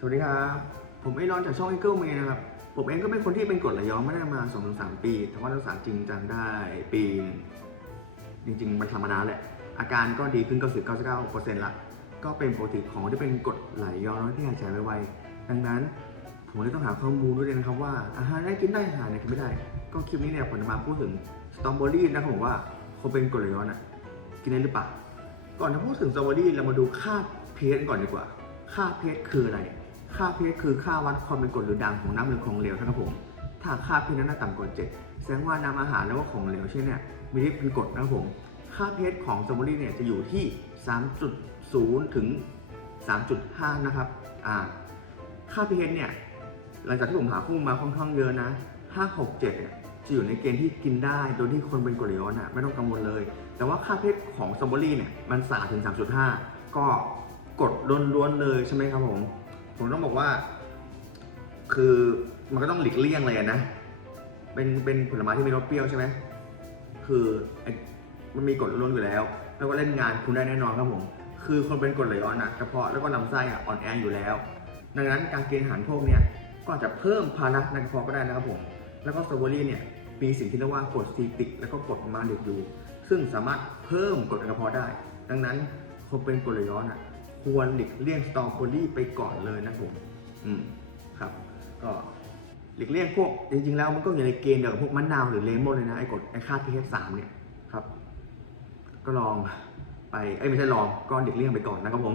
สวัสดีครับ ผมไอรอนจากช่องไอเกิลเมย์นะครับ ผมเองก็เป็นคนที่เป็นกรดไหลย้อนมาได้มา2อถึงสปีแต่ว่ารักษาจริงจังได้ปีหนึ่งจริง ๆ มันธรรมดาแหละ อาการก็ดีขึ้น 90 99%ละก็เป็นปกติของที่เป็นกรดไหลย้อนที่หายใจไวๆดังนั้นผมเลยต้องหาข้อมูลด้วยนะครับว่าอาหารได้กินได้อาหารเนี่ยกินไม่ได้ ก็คลิปนี้เนี่ยผมจะมาพูดถึงสตรอเบอรี่นะครับผมว่าคนเป็นกรดไหลย้อนอะกินได้หรือเปล่าก่อนจะพูดถึงสตรอเบอรี่เรามาดูค่าเพชก่อนดีกว่า ค่าเพชคืออะไร ค่าเพชคือค่าวัดความเป็นกรดหรือด่างของน้ำหรือของเหลวนะครับผมถ้าค่าเพชนั้นต่ำกว่า7แสดงว่าน้ำอาหารแล้วก็ของเหลวเช่นเนี่ยมีฤทธิ์เป็นกรดนะครับผมค่าเพชของสตรอเบอรี่เนี่ยจะอยู่ที่ 3.0 ถึง 3.5 นะครับอ่าค่า pH เนี่ยหลังจากที่ผมหาข้อมูลมาค่อนข้างเยอะนะ 5 6 7เนี่ยจะอยู่ในเกณฑ์ที่กินได้โดยที่คนเป็นกรดไหลย้อนอะไม่ต้องกังวลเลย แต่ว่าค่า pH ของสตรอเบอรี่เนี่ยมัน3ถึง3.5 ก็กดล้วนๆเลยใช่ไหมครับผม ผมต้องบอกว่า คือมันก็ต้องหลีกเลี่ยงเลยนะ เป็นเป็นผลไม้ที่มีรสเปรี้ยวใช่ไหมคือมันมีกรดล้นอยู่แล้ว แล้วก็เล่นงานคุณได้แน่นอนครับผม คือคนเป็นกรดไหลย้อนอะกระเพาะแล้วก็ลำไส้อะอ่อนแออยู่แล้ว ดังนั้นการกินอาหารพวกเนี้ยก็อาจจะเพิ่มภาระในกระเพาะก็ได้นะครับผม แล้วก็สตรอเบอรี่เนี่ยมีสิ่งที่เรียกว่ากรดซีติก แล้วก็กรดมาลิกอยู่ ซึ่งสามารถเพิ่มกรดในกระเพาะได้ ดังนั้นคนเป็นกรดไหลย้อนอะ ควรหลีกเลี่ยงสตรอเบอรี่ไปก่อนเลยนะผมอืมครับ ก็หลีกเลี่ยงพวกจริงๆแล้วมันก็อยู่ในเกณฑ์เดียวกับพวกมะนาวหรือเลมอนเลยนะไอ้กรดไอ้ค่า pH 3เนี่ยครับ ก็ลองไปเอ้ยไม่ใช่ลองก็หลีกเลี่ยงไปก่อนนะครับผม